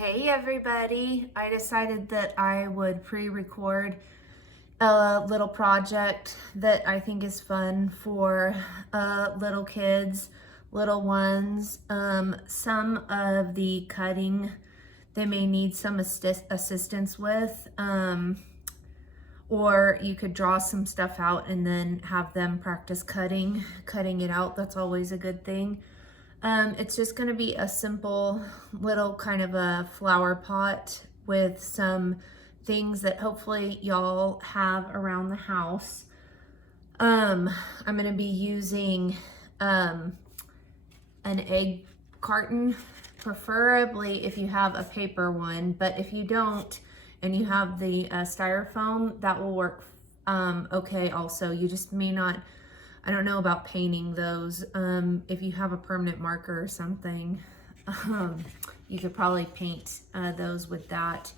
Hey everybody, I decided that I would pre-record a little project that I think is fun for little kids, little ones. Some of the cutting they may need some assistance with, or you could draw some stuff out and then have them practice cutting it out. That's always a good thing. It's just going to be a simple little kind of a flower pot with some things that hopefully y'all have around the house. I'm going to be using an egg carton, preferably if you have a paper one, but if you don't and you have the styrofoam, that will work okay also. You just may not, I don't know about painting those. If you have a permanent marker or something, you could probably paint those with that.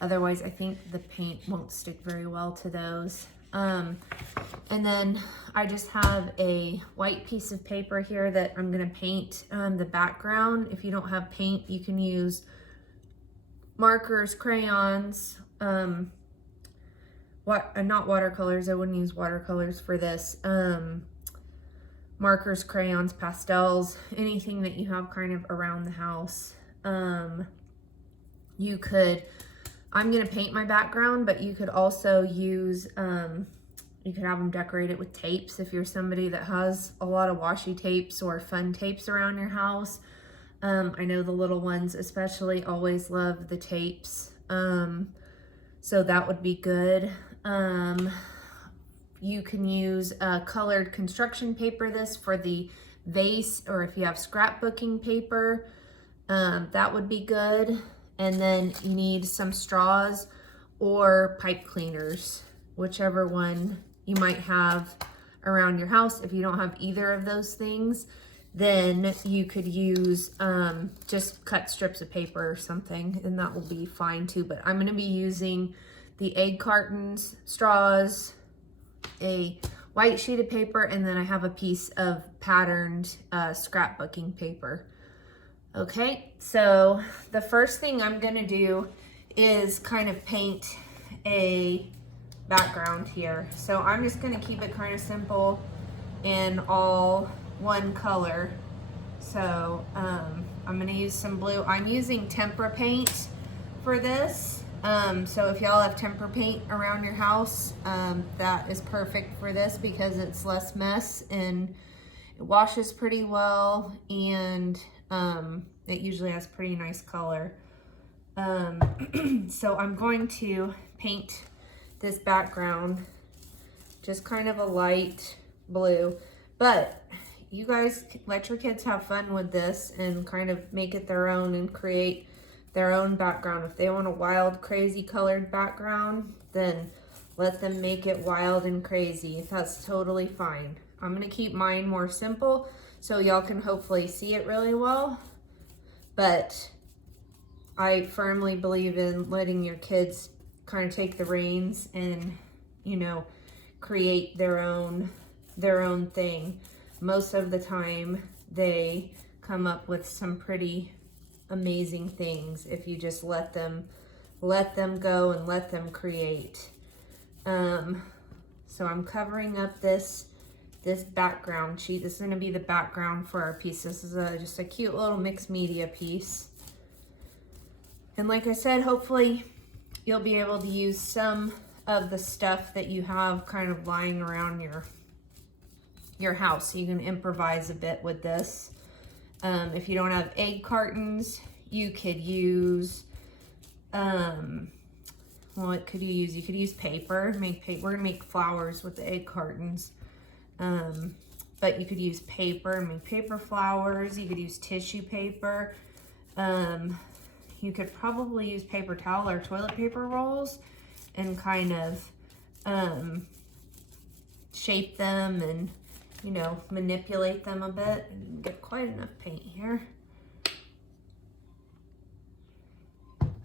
Otherwise, I think the paint won't stick very well to those. And then I just have a white piece of paper here that I'm gonna paint the background. If you don't have paint, you can use markers, crayons, not watercolors. I wouldn't use watercolors for this. Markers, crayons, pastels, anything that you have kind of around the house. You could, I'm gonna paint my background, but you could also use, you could have them decorated with tapes if you're somebody that has a lot of washi tapes or fun tapes around your house. I know the little ones especially always love the tapes. So that would be good. You can use colored construction paper this for the vase, or if you have scrapbooking paper, that would be good. And then you need some straws or pipe cleaners, whichever one you might have around your house. If you don't have either of those things, then you could use just cut strips of paper or something, and that will be fine too. But I'm gonna be using the egg cartons, straws, a white sheet of paper, and then I have a piece of patterned scrapbooking paper. Okay, so the first thing I'm gonna do is kind of paint a background here. So I'm just gonna keep it kind of simple and all one color. So I'm gonna use some blue. I'm using tempera paint for this. So if y'all have tempera paint around your house, that is perfect for this because it's less mess and it washes pretty well, and it usually has pretty nice color. So I'm going to paint this background just kind of a light blue, but you guys let your kids have fun with this and kind of make it their own and create their own background. If they want a wild, crazy colored background, then let them make it wild and crazy. That's totally fine. I'm gonna keep mine more simple so y'all can hopefully see it really well. But I firmly believe in letting your kids kind of take the reins and, you know, create their own thing. Most of the time they come up with some pretty amazing things if you just let them go and let them create. So I'm covering up this background sheet. This is going to be the background for our piece. This is just a cute little mixed media piece. And like I said, hopefully you'll be able to use some of the stuff that you have kind of lying around your house. You can improvise a bit with this. If you don't have egg cartons, you could use, what could you use? You could use paper. We're gonna make flowers with the egg cartons. But you could use paper, make paper flowers. You could use tissue paper. You could probably use paper towel or toilet paper rolls and kind of shape them and, you know, manipulate them a bit and get quite enough paint here.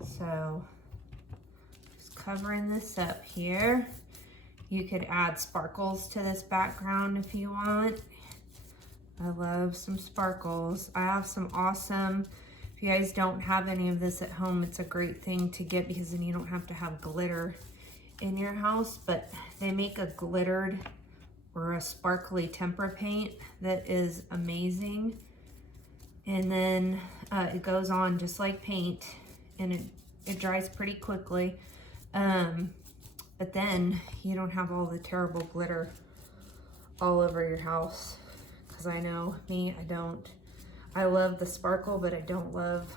So just covering this up here. You could add sparkles to this background if you want. I love some sparkles. I have some awesome If you guys don't have any of this at home, it's a great thing to get because then you don't have to have glitter in your house. But they make a glittered or a sparkly tempera paint that is amazing. And then it goes on just like paint, and it dries pretty quickly. But then you don't have all the terrible glitter all over your house. Because I know me, I don't. I love the sparkle, but I don't love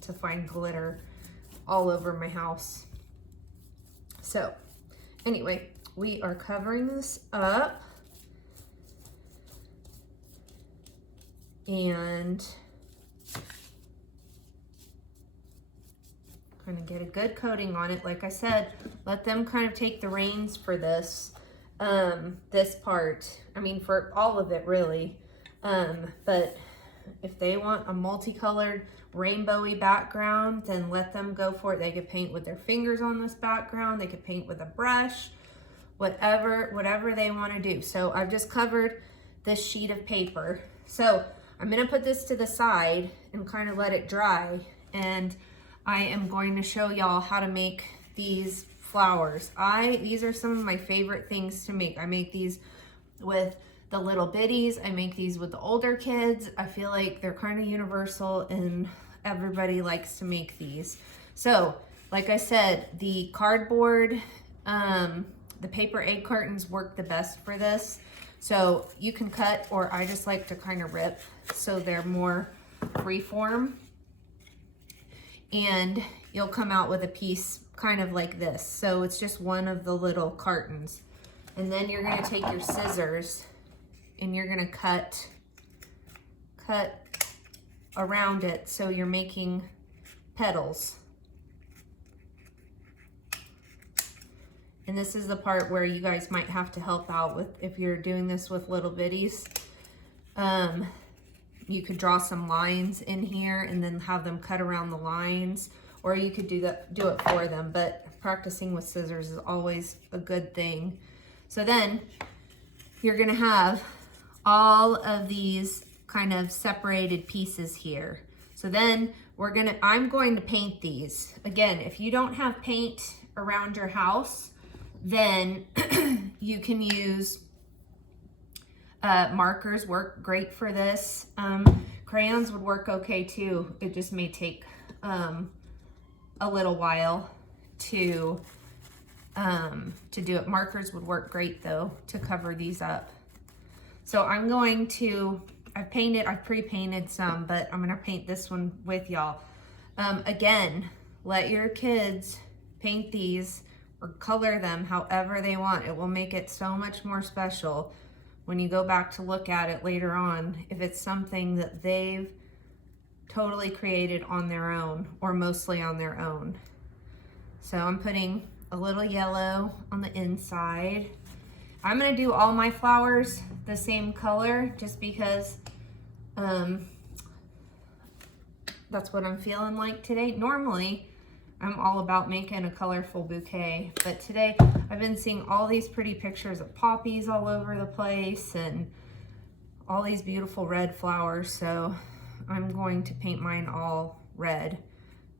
to find glitter all over my house. So anyway, we are covering this up. And kind of get a good coating on it. Like I said, let them kind of take the reins for this, this part. I mean, for all of it really. But if they want a multicolored rainbowy background, then let them go for it. They could paint with their fingers on this background. They could paint with a brush, whatever they want to do. So I've just covered this sheet of paper. So I'm gonna put this to the side and kind of let it dry. And I am going to show y'all how to make these flowers. These are some of my favorite things to make. I make these with the little bitties. I make these with the older kids. I feel like they're kind of universal and everybody likes to make these. So, like I said, the cardboard, the paper egg cartons work the best for this. So you can cut, or I just like to kind of rip so they're more freeform. And you'll come out with a piece kind of like this. So it's just one of the little cartons. And then you're gonna take your scissors and you're gonna cut around it so you're making petals. And this is the part where you guys might have to help out with if you're doing this with little bitties. You could draw some lines in here and then have them cut around the lines, or you could do it for them, but practicing with scissors is always a good thing. So then you're gonna have all of these kind of separated pieces here. So then I'm going to paint these. Again, if you don't have paint around your house, then you can use markers, work great for this. Crayons would work okay too. It just may take a little while to do it. Markers would work great though to cover these up. So I'm going to, I've pre-painted some, but I'm gonna paint this one with y'all. Again, let your kids paint these or color them however they want. It will make it so much more special when you go back to look at it later on, if it's something that they've totally created on their own or mostly on their own. So I'm putting a little yellow on the inside. I'm gonna do all my flowers the same color just because that's what I'm feeling like today. Normally, I'm all about making a colorful bouquet, but today I've been seeing all these pretty pictures of poppies all over the place and all these beautiful red flowers, so I'm going to paint mine all red.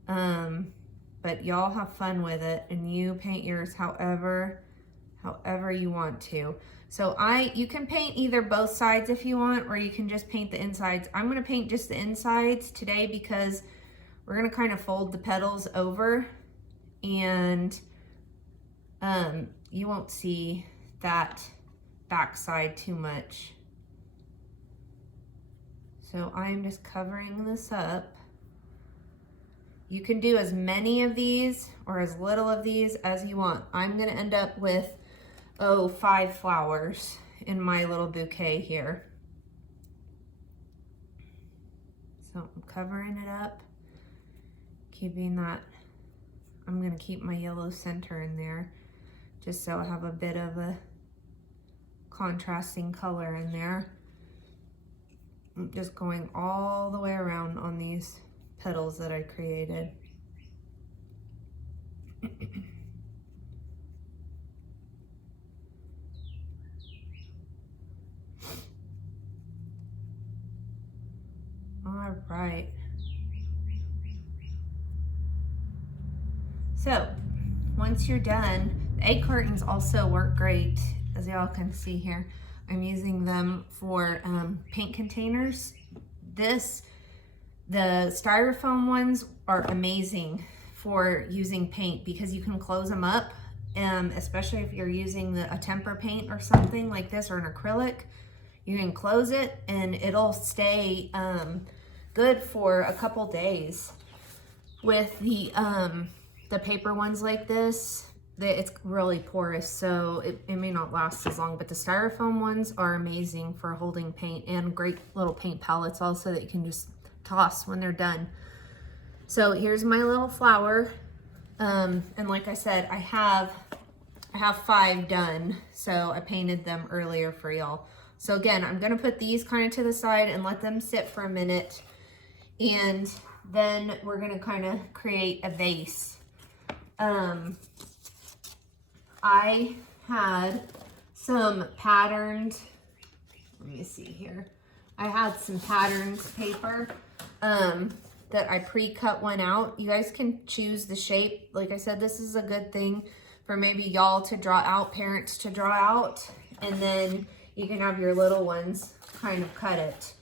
But y'all have fun with it and you paint yours however you want to. So you can paint either both sides if you want, or you can just paint the insides. I'm gonna paint just the insides today because we're gonna kind of fold the petals over and you won't see that back side too much. So I'm just covering this up. You can do as many of these or as little of these as you want. I'm gonna end up with, 5 flowers in my little bouquet here. So I'm covering it up. Keeping that, I'm gonna keep my yellow center in there just so I have a bit of a contrasting color in there. I'm just going all the way around on these petals that I created. All right. So once you're done, the egg cartons also work great, as y'all can see here. I'm using them for paint containers. The styrofoam ones are amazing for using paint because you can close them up, especially if you're using a temper paint or something like this, or an acrylic. You can close it and it'll stay good for a couple days. With the paper ones like this, it's really porous, so it may not last as long, but the styrofoam ones are amazing for holding paint, and great little paint palettes also that you can just toss when they're done. So here's my little flower, and like I said, I have 5 done, so I painted them earlier for y'all. So again, I'm gonna put these kind of to the side and let them sit for a minute, and then we're gonna kind of create a vase. I had some patterned, let me see here. I had some patterned paper that I pre-cut one out. You guys can choose the shape. Like I said, this is a good thing for maybe y'all to draw out, parents to draw out, and then you can have your little ones kind of cut it.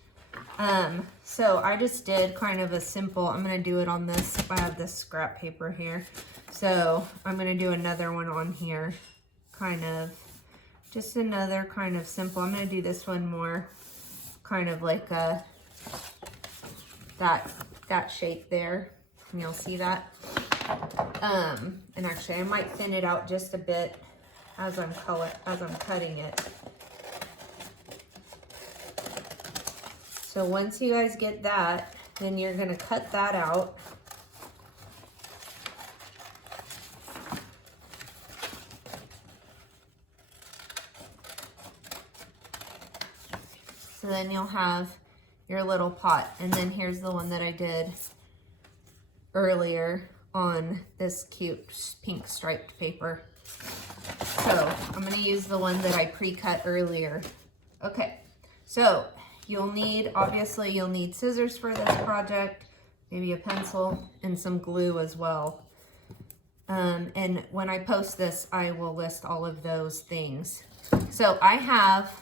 So I just did kind of a simple, I'm gonna do it on this, I have this scrap paper here. So I'm gonna do another one on here, kind of, just another kind of simple. I'm gonna do this one more kind of like that shape there. And you'll see that. And actually I might thin it out just a bit as I'm cutting it. So once you guys get that, then you're gonna cut that out. So then you'll have your little pot. And then here's the one that I did earlier on this cute pink striped paper. So I'm gonna use the one that I pre-cut earlier. Okay, so obviously you'll need scissors for this project, maybe a pencil, and some glue as well. And when I post this, I will list all of those things. So I have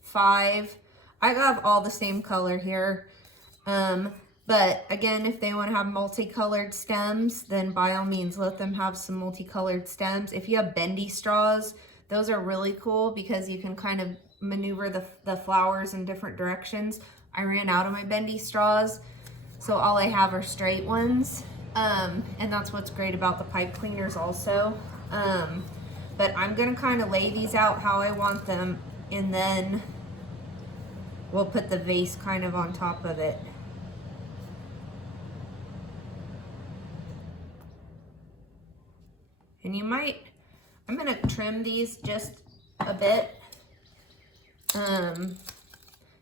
5, I got all the same color here. But again, if they want to have multicolored stems, then by all means, let them have some multicolored stems. If you have bendy straws, those are really cool because you can kind of maneuver the flowers in different directions. I ran out of my bendy straws, so all I have are straight ones. And that's what's great about the pipe cleaners also. But I'm gonna kind of lay these out how I want them, and then we'll put the vase kind of on top of it. And I'm gonna trim these just a bit.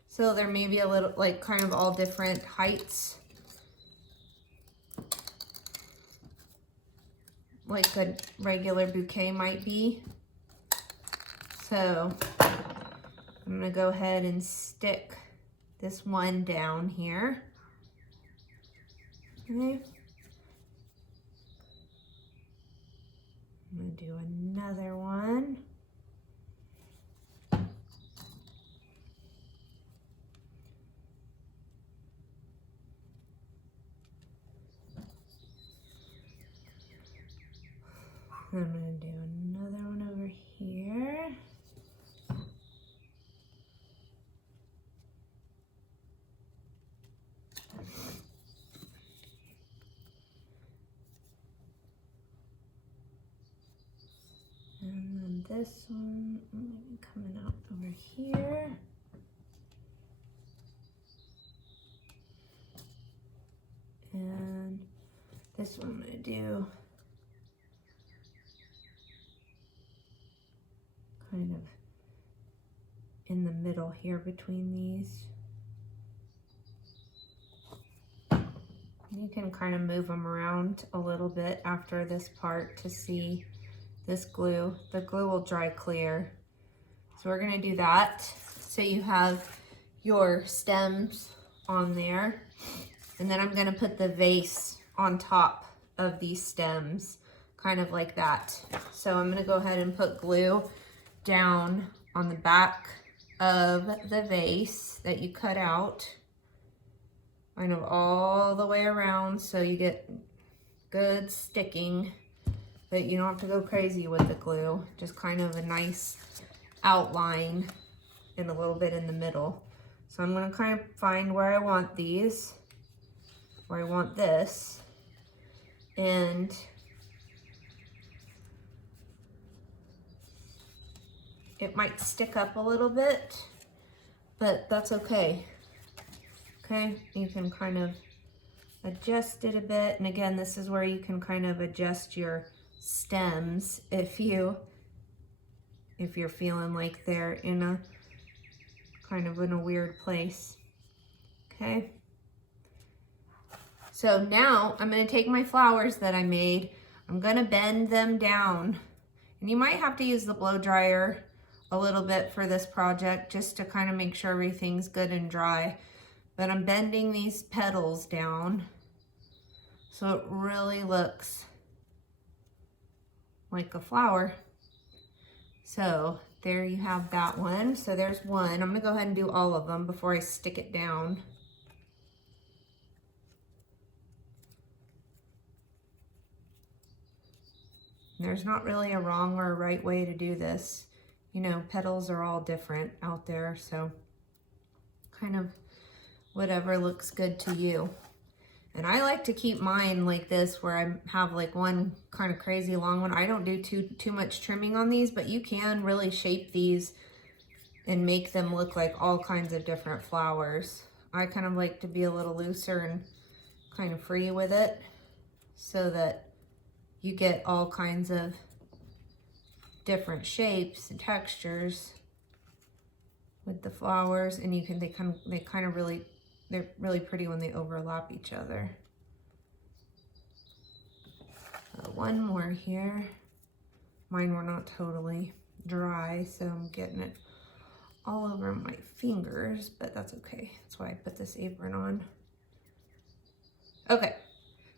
So there may be a little, like, kind of all different heights, like a regular bouquet might be. So I'm gonna go ahead and stick this one down here. Okay. I'm gonna do another one. I'm gonna do another one over here. And then this one maybe coming out over here. And this one I'm gonna do kind of in the middle here between these. You can kind of move them around a little bit after this part to see this glue. The glue will dry clear. So we're gonna do that. So you have your stems on there. And then I'm gonna put the vase on top of these stems, kind of like that. So I'm gonna go ahead and put glue down on the back of the vase that you cut out, kind of all the way around, so you get good sticking, but you don't have to go crazy with the glue, just kind of a nice outline and a little bit in the middle. So I'm gonna kind of find where I want these, where I want this, and it might stick up a little bit, but that's okay. Okay, you can kind of adjust it a bit. And again, this is where you can kind of adjust your stems if you're feeling like they're in a kind of in a weird place. Okay. So now I'm going to take my flowers that I made. I'm going to bend them down. And you might have to use the blow dryer a little bit for this project just to kind of make sure everything's good and dry. But I'm bending these petals down so it really looks like a flower. So there you have that one. So there's one. I'm gonna go ahead and do all of them before I stick it down. There's not really a wrong or a right way to do this. You know, petals are all different out there, so kind of whatever looks good to you. And I like to keep mine like this, where I have like one kind of crazy long one. I don't do too much trimming on these, but you can really shape these and make them look like all kinds of different flowers. I kind of like to be a little looser and kind of free with it so that you get all kinds of different shapes and textures with the flowers, and you can they're really pretty when they overlap each other. One more here. Mine were not totally dry, so I'm getting it all over my fingers, but that's okay. That's why I put this apron on. Okay,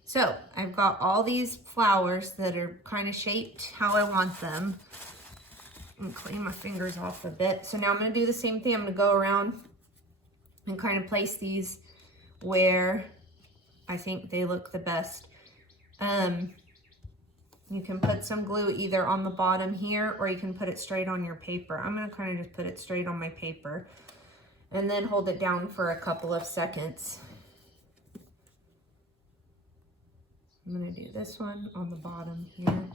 so I've got all these flowers that are kind of shaped how I want them. I'm gonna clean my fingers off a bit. So now I'm gonna do the same thing. I'm gonna go around and kind of place these where I think they look the best. You can put some glue either on the bottom here, or you can put it straight on your paper. I'm gonna kind of just put it straight on my paper and then hold it down for a couple of seconds. I'm gonna do this one on the bottom here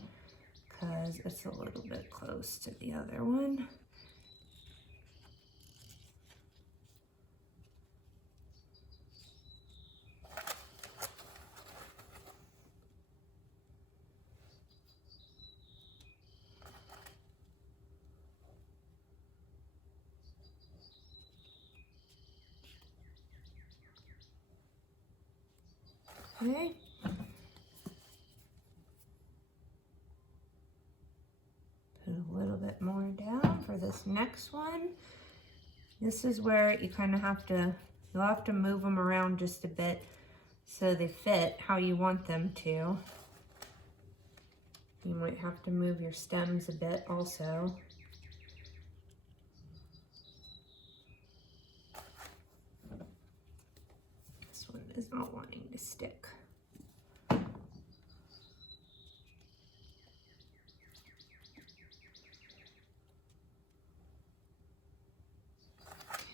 because it's a little bit close to the other one. Okay. Put a little bit more down for this next one. This is where you kind of you'll have to move them around just a bit so they fit how you want them to. You might have to move your stems a bit also. This one is not wanting to stick.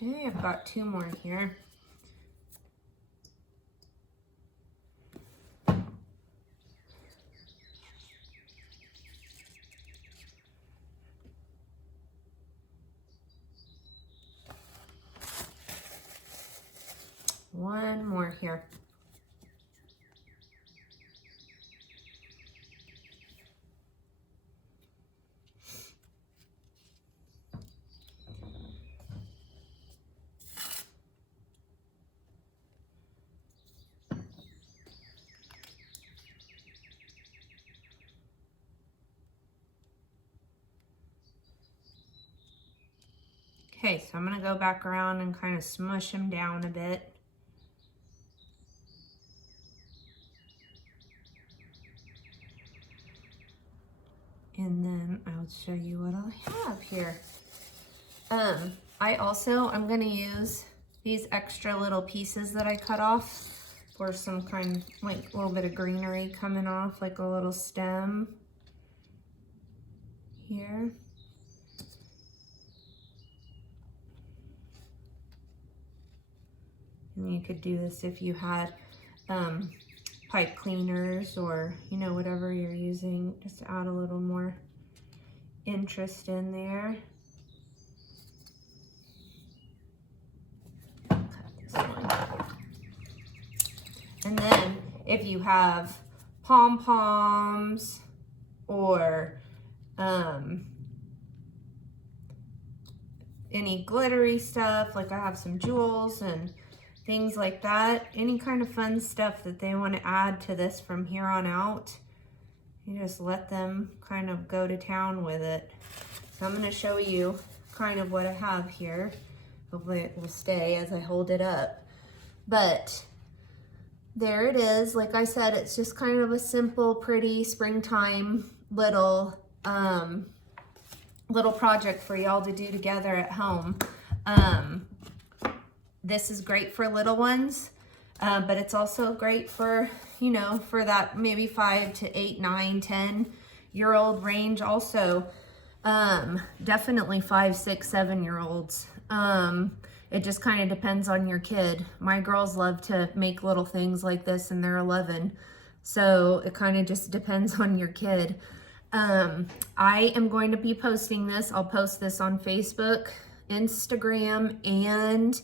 Okay, I've got two more here. One more here. Okay, so I'm going to go back around and kind of smush them down a bit. let's show you what I have here. I'm gonna use these extra little pieces that I cut off for some kind, like a little bit of greenery coming off, like a little stem here. And you could do this if you had pipe cleaners or, you know, whatever you're using, just to add a little more interest in there. Cut this one. And then if you have pom-poms or any glittery stuff, like I have some jewels and things like that, any kind of fun stuff that they want to add to this from here on out, you just let them kind of go to town with it. So I'm going to show you kind of what I have here. Hopefully it will stay as I hold it up. But there it is. Like I said, it's just kind of a simple, pretty springtime little project for y'all to do together at home. This is great for little ones, but it's also great for, you know, for that maybe 5 to 8, 9, 10-year-old range also. Definitely 5, 6, 7-year-olds. It just kind of depends on your kid. My girls love to make little things like this and they're 11. So it kind of just depends on your kid. I am going to be posting this. I'll post this on Facebook, Instagram, and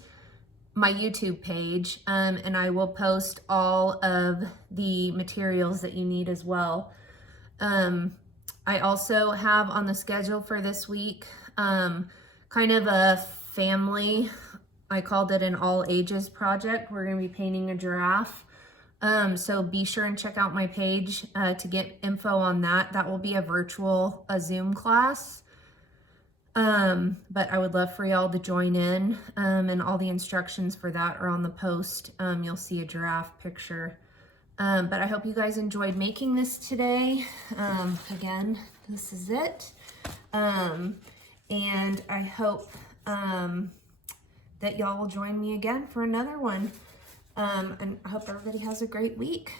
my YouTube page, and I will post all of the materials that you need as well. I also have on the schedule for this week kind of a family, I called it an all ages project. We're going to be painting a giraffe. So be sure and check out my page to get info on that. That will be a Zoom class. But I would love for y'all to join in, and all the instructions for that are on the post. You'll see a giraffe picture. But I hope you guys enjoyed making this today. Again, this is it. And I hope that y'all will join me again for another one. And I hope everybody has a great week.